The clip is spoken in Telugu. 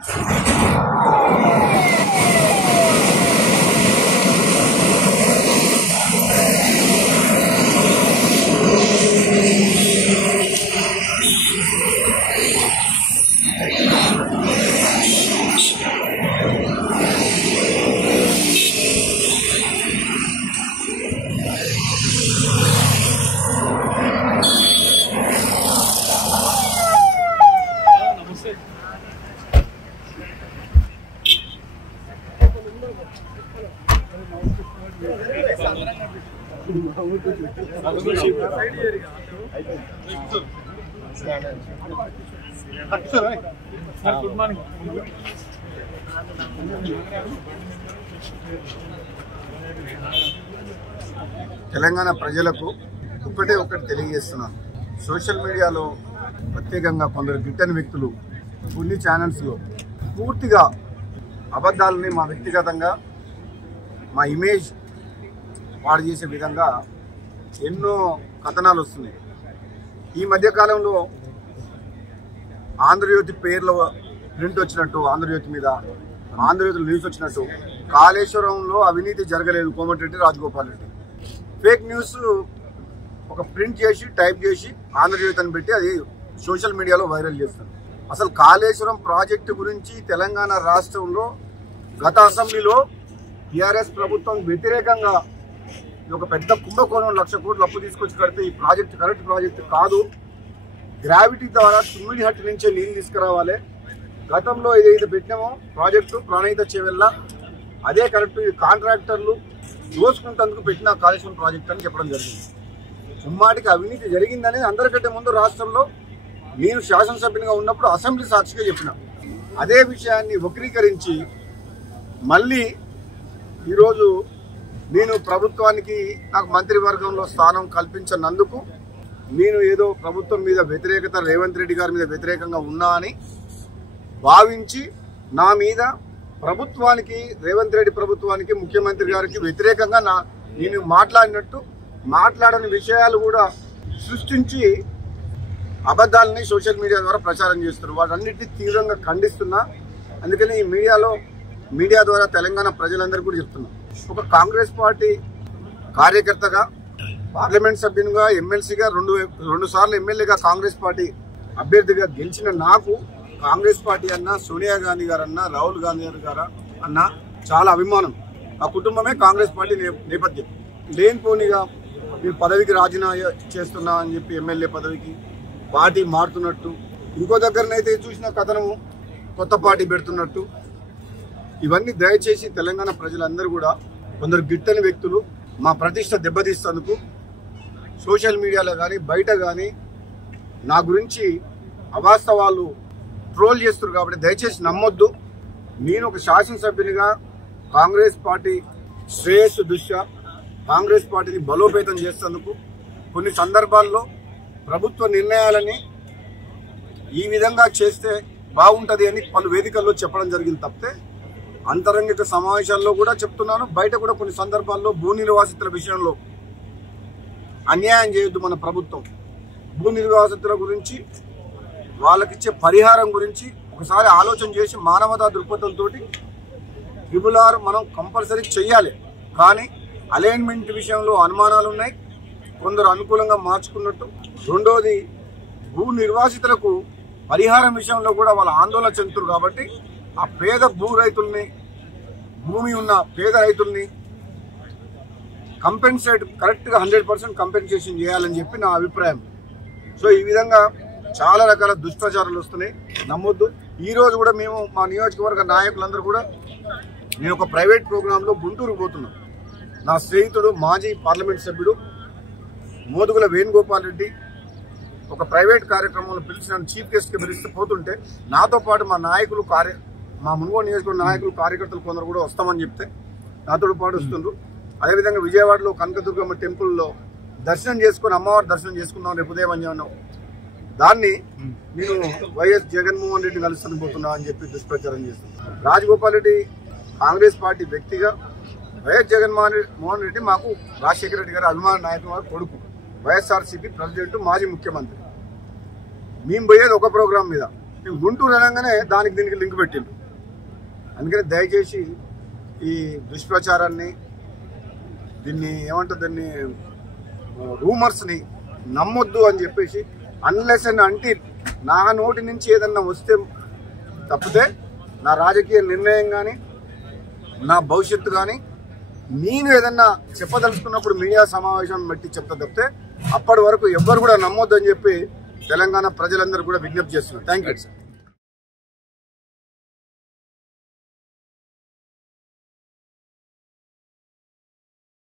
Good morning. తెలంగాణ ప్రజలకు ఒకటి తెలియజేస్తున్నాను. సోషల్ మీడియాలో ప్రత్యేకంగా కొందరు గిట్టని వ్యక్తులు కొన్ని ఛానల్స్లో పూర్తిగా అబద్ధాలని మా వ్యక్తిగతంగా మా ఇమేజ్ పాడు చేసే విధంగా ఎన్నో కథనాలు వస్తున్నాయి. ఈ మధ్యకాలంలో ఆంధ్రజ్యోతి పేర్లో ప్రింట్ వచ్చినట్టు, ఆంధ్రజ్యోతి మీద ఆంధ్రజ్యోతిలో న్యూస్ వచ్చినట్టు కాళేశ్వరంలో అవినీతి జరగలేదు కోమటిరెడ్డి రాజగోపాల్ రెడ్డి ఫేక్ న్యూస్ ఒక ప్రింట్ చేసి టైప్ చేసి ఆంధ్రజ్యోతి అని పెట్టి అది సోషల్ మీడియాలో వైరల్ చేస్తారు. అసలు కాళేశ్వరం ప్రాజెక్టు గురించి తెలంగాణ రాష్ట్రంలో గత అసెంబ్లీలో టీఆర్ఎస్ ప్రభుత్వం వ్యతిరేకంగా ఒక పెద్ద కుంభకోణం 1,00,000 కోట్లు అప్పు తీసుకొచ్చి కడితే ఈ ప్రాజెక్టు కరెక్ట్ ప్రాజెక్టు కాదు, గ్రావిటీ ద్వారా తుమ్మిడిహట్టు నుంచే నీళ్ళు తీసుకురావాలి, గతంలో ఏదైతే పెట్టినామో ప్రాజెక్టు ప్రాణహిత చేవెళ్ళ అదే కరెక్ట్, ఈ కాంట్రాక్టర్లు దోసుకుంటందుకు పెట్టిన కాళేశ్వరం ప్రాజెక్ట్ అని చెప్పడం జరిగింది. ముమ్మాటికి అవినీతి జరిగిందని అందరికంటే ముందు రాష్ట్రంలో నేను శాసనసభ్యునిగా ఉన్నప్పుడు అసెంబ్లీ సాక్షిగా చెప్పిన అదే విషయాన్ని వక్రీకరించి మళ్ళీ ఈరోజు నేను ప్రభుత్వానికి నాకు మంత్రివర్గంలో స్థానం కల్పించనందుకు నేను ఏదో ప్రభుత్వం మీద వ్యతిరేకత, రేవంత్ రెడ్డి గారి మీద వ్యతిరేకంగా ఉన్నా అని భావించి నా మీద ప్రభుత్వానికి, రేవంత్ రెడ్డి ప్రభుత్వానికి, ముఖ్యమంత్రి గారికి వ్యతిరేకంగా నేను మాట్లాడని విషయాలు కూడా సృష్టించి అబద్ధాలని సోషల్ మీడియా ద్వారా ప్రచారం చేస్తున్నారు. వాటన్నిటిని తీవ్రంగా ఖండిస్తున్నా. అందుకని ఈ మీడియా ద్వారా తెలంగాణ ప్రజలందరికీ కూడా చెప్తున్నా, ఒక కాంగ్రెస్ పార్టీ కార్యకర్తగా, పార్లమెంట్ సభ్యునిగా, ఎమ్మెల్సీగా, రెండు సార్లు ఎమ్మెల్యేగా కాంగ్రెస్ పార్టీ అభ్యర్థిగా గెలిచిన నాకు కాంగ్రెస్ పార్టీ అన్నా, సోనియా గాంధీ గారన్నా, రాహుల్ గాంధీ గారు అన్నా చాలా అభిమానం. ఆ కుటుంబమే కాంగ్రెస్ పార్టీ నేపథ్యం. లేనిపోనిగా మీరు పదవికి రాజీనామా చేస్తున్నా అని చెప్పి ఎమ్మెల్యే పదవికి పార్టీ మారుతున్నట్టు, ఇంకో దగ్గరనైతే చూసిన కథనము కొత్త పార్టీ పెడుతున్నట్టు, ఇవన్నీ దయచేసి తెలంగాణ ప్రజలందరూ కూడా కొందరు గిట్టని వ్యక్తులు మా ప్రతిష్ట దెబ్బతీస్తేందుకు సోషల్ మీడియాలో కానీ బయట కానీ నా గురించి అవాస్తవాలు ట్రోల్ చేస్తున్నారు. కాబట్టి దయచేసి నమ్మొద్దు. నేను ఒక శాసనసభ్యునిగా కాంగ్రెస్ పార్టీ శ్రేయస్సు దృష్ట్యా కాంగ్రెస్ పార్టీని బలోపేతం చేసేందుకు కొన్ని సందర్భాల్లో ప్రభుత్వ నిర్ణయాలని ఈ విధంగా చేస్తే బాగుంటుంది అని పలు వేదికల్లో చెప్పడం జరిగింది తప్పితే అంతరంగిక సమావేశాల్లో కూడా చెప్తున్నాను. బయట కూడా కొన్ని సందర్భాల్లో భూ నిర్వాసితుల విషయంలో అన్యాయం చేయొద్దు. మన ప్రభుత్వం భూ నిర్వాసితుల గురించి, వాళ్ళకిచ్చే పరిహారం గురించి ఒకసారి ఆలోచన చేసి మానవతా దృక్పథంతో ట్రిబ్యునల్ మనం కంపల్సరీ చెయ్యాలి. కానీ అలైన్మెంట్ విషయంలో అనుమానాలు ఉన్నాయి, కొందరు అనుకూలంగా మార్చుకున్నట్టు. రెండోది, భూ నిర్వాసితులకు పరిహారం విషయంలో కూడా వాళ్ళ ఆందోళన చెందుతారు. కాబట్టి ఆ పేద భూమి ఉన్న పేద రైతుల్ని కంపెన్సేట్ కరెక్ట్గా 100% కంపెన్సేషన్ చేయాలని చెప్పి నా అభిప్రాయం. సో ఈ విధంగా చాలా రకాల దుష్ప్రచారాలు వస్తున్నాయి, నమ్మొద్దు. ఈరోజు కూడా మేము మా నియోజకవర్గ నాయకులందరూ కూడా, నేను ఒక ప్రైవేట్ ప్రోగ్రాంలో గుంటూరుకు పోతున్నాను. నా స్నేహితుడు మాజీ పార్లమెంట్ సభ్యుడు మోదుగుల వేణుగోపాల్ రెడ్డి ఒక ప్రైవేట్ కార్యక్రమంలో పిలిచి నన్ను చీఫ్ గెస్ట్గా పిలిస్తే పోతుంటే నాతో పాటు మా నాయకులు మా మునుగోడు నియోజకవర్గ నాయకులు, కార్యకర్తలు కొందరు కూడా వస్తామని చెప్తే నాతో పాటు వస్తుండ్రు. అదేవిధంగా విజయవాడలో కనకదుర్గమ్మ టెంపుల్లో దర్శనం చేసుకుని అమ్మవారి దర్శనం చేసుకుందాం రేపు ఉదయం అని అన్నాం. దాన్ని నేను వైఎస్ జగన్మోహన్ రెడ్డి కలుస్తాను పోతున్నా అని చెప్పి దుష్ప్రచారం చేస్తున్నాను. రాజగోపాల్ రెడ్డి కాంగ్రెస్ పార్టీ వ్యక్తిగా, వైఎస్ జగన్మోహన్ రెడ్డి మాకు రాజశేఖర రెడ్డి గారి అభిమాన నాయకుడు వారి కొడుకు, వైఎస్ఆర్సీపీ ప్రెసిడెంట్, మాజీ ముఖ్యమంత్రి. మేము పోయేది ఒక ప్రోగ్రాం మీద, గుంటూరు అనగానే దానికి దీనికి లింక్ పెట్టిండు. అందుకని దయచేసి ఈ దుష్ప్రచారాన్ని, దీన్ని ఏమంటారు, దీన్ని రూమర్స్ని నమ్మొద్దు అని చెప్పేసి, అన్లెస్ అండ్ అంటిల్ నా నోటి నుంచి ఏదన్నా వస్తే తప్పితే నా రాజకీయ నిర్ణయం కానీ నా భవిష్యత్తు కానీ నేను ఏదన్నా చెప్పదలుచుకున్నప్పుడు మీడియా సమావేశం బట్టి చెప్తా తప్పితే అప్పటి వరకు ఎవ్వరు కూడా నమ్మొద్దు అని చెప్పి తెలంగాణ ప్రజలందరూ కూడా విజ్ఞప్తి చేస్తున్నారు. Thank you.